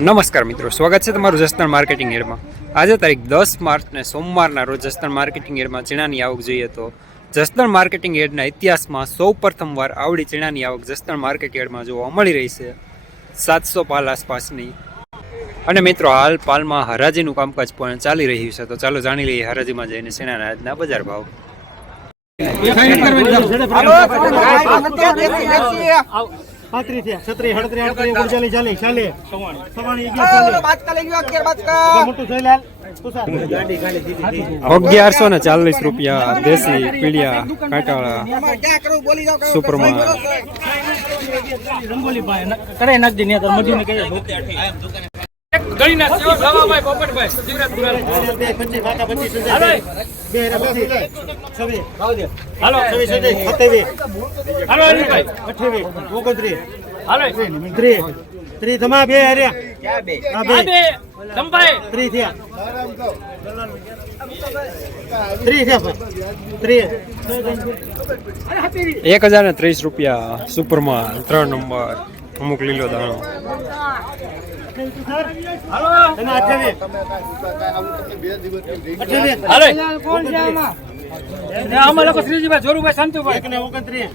નમસ્કાર મિત્રો સ્વાગત છે તમારું જસદણ માર્કેટિંગ એડમાં આજે તારીખ દસ માર્ચને સોમવારના રોજ જસદણ માર્કેટિંગ એડમાં ચીણાની આવક જોઈએ તો જસદણ માર્કેટિંગ એડના ઇતિહાસમાં સૌ પ્રથમવાર આવડી ચીણાની આવક જસદણ માર્કેટ એડમાં જોવા મળી રહી છે સાતસો પાલ આસપાસની અને મિત્રો હાલ પાલમાં હરાજીનું કામકાજ પણ ચાલી રહ્યું છે તો ચાલો જાણી લઈએ હરાજીમાં જઈને ચીણાના આજના બજાર ભાવ પાંત્રીસ થયા છત્રીસ અડત્રીસ અડત્રીસ ઓગણચાલીસ ચાલીસ ચાલીસ. મોટું જોઈ લાલ અગિયારસો ને ચાલીસ રૂપિયા દેશી પીડિયા કાંટાળા સુપરમાં કરે નાખજે મજૂરી કહે ભાઈ ત્રીસ એક હજાર ને ત્રીસ રૂપિયા સુપરમાં ત્રણ નંબર અમુક લીલો દાણો. એના અઠ્યાવીસ અઠ્યાવીસ એક ને ઓગણત્રીસ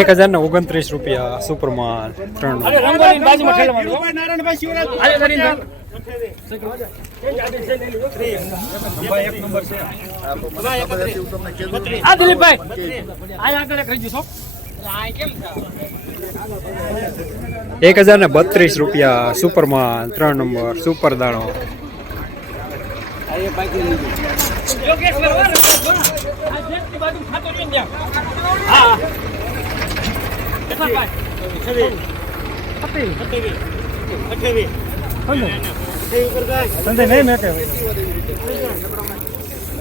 એક હજાર ને ઓગણત્રીસ રૂપિયા સુપરમાં ત્રણ નંબર આ દિલીપભાઈ. આ આગળ એક હજાર ને બત્રીસ રૂપિયા સુપરમાં ત્રણ નંબર સુપર દાણો.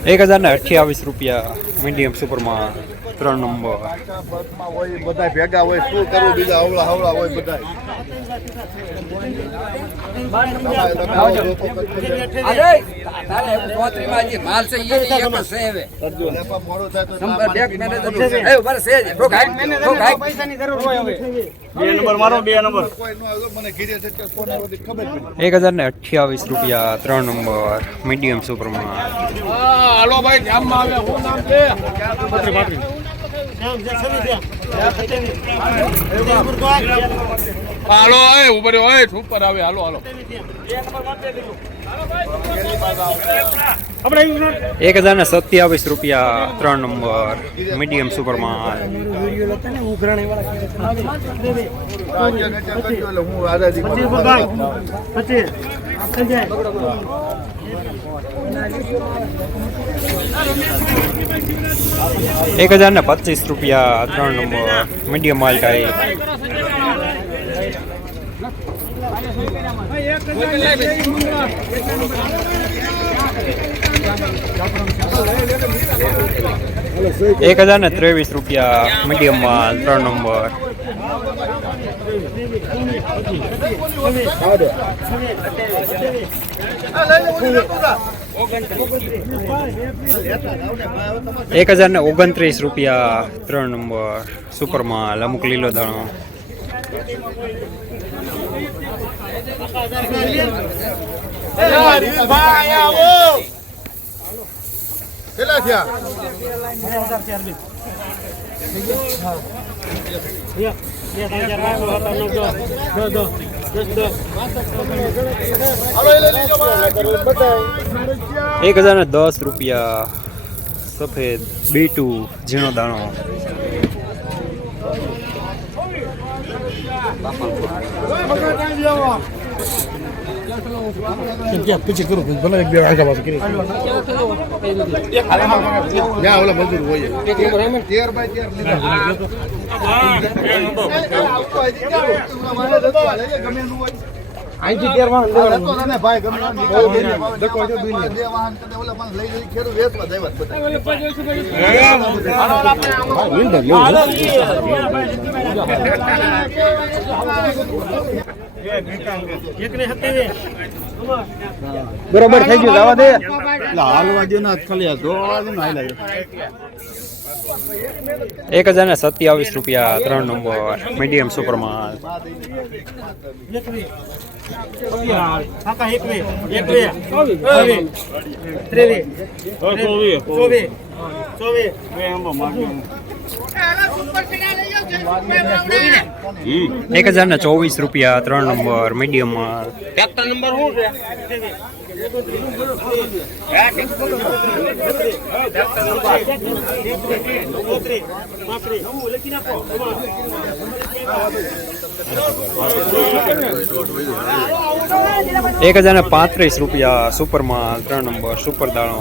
એક હજાર ને અઠ્યાવીસ રૂપિયા મીડિયમ સુપરમાં ત્રણ નંબર. હોય બધા ભેગા હોય શું કરવું બીજા હવળા હવળા હોય બધા એક હજાર ને અઠ્યાવીસ રૂપિયા ત્રણ નંબર મીડિયમ મેનેજર હાલો ભાઈ છે જ ઠોક હાઈક ઠોક હાઈક પૈસાની જરૂર હોય હવે કોઈ ન આવ્યો, મને ઘીરે છે? હાલો એ ઉપર હોય ઉપર આવે હાલો હાલો એક હજાર ને સત્યાવીસ રૂપિયા ત્રણ નંબર. મીડિયમ સુપરમાં એક હજાર ને પચીસ રૂપિયા ત્રણ નંબર. મીડિયમ માલ ટાઈ. એક હજાર ને ત્રેવીસ રૂપિયા મીડિયમ માલ ત્રણ નંબર. એક હજાર ને ઓગણત્રીસ રૂપિયા ત્રણ નંબર. સુપર માલ અમુક લીલો દાણો. એક હજાર ને દસ રૂપિયા સફેદ બીટુ ઝીણો દાણો. ત્યાં ઓલા અહીંથી તેર વાહન ભાઈ ગમે છે દુનિયા બે વાહન કરે ઓલા પણ લઈ લઈ ખેડૂત વેચવા જાય બધા એકને સત્યાવીસ બરોબર થઈ ગયું જવા દે હાલવા દે ના ખાલી આ ધોવા દે ને હાલ્યા એક હજાર ને સત્યાવીસ રૂપિયા ત્રણ નંબર મીડિયમ સુપર માલ કાકા એકવે એકવે ચોવીસ ત્રેવીસ ચોવીસ ચોવીસ એક હજાર ને ચોવીસ રૂપિયા ત્રણ નંબર મીડિયમ માલ એક હજાર ને પાંત્રીસ રૂપિયા સુપર માલ ત્રણ નંબર સુપર દાણો.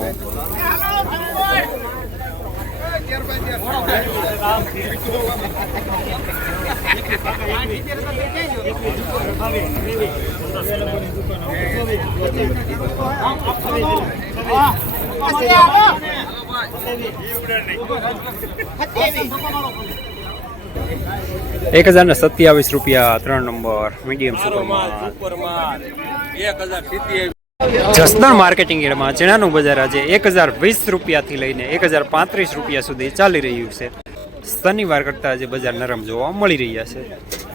એક હજાર ને સત્યાવીસ રૂપિયા ત્રણ નંબર મીડિયમ સુપર માલ જસદણ માર્કેટિંગ એડમાં ચણાનું બજાર આજે એક હજાર વીસ રૂપિયાથી લઈને એક હજાર પાંત્રીસ રૂપિયા સુધી ચાલી રહ્યું છે. શનિવાર કરતાં આજે બજાર નરમ જોવા મળી રહ્યા છે.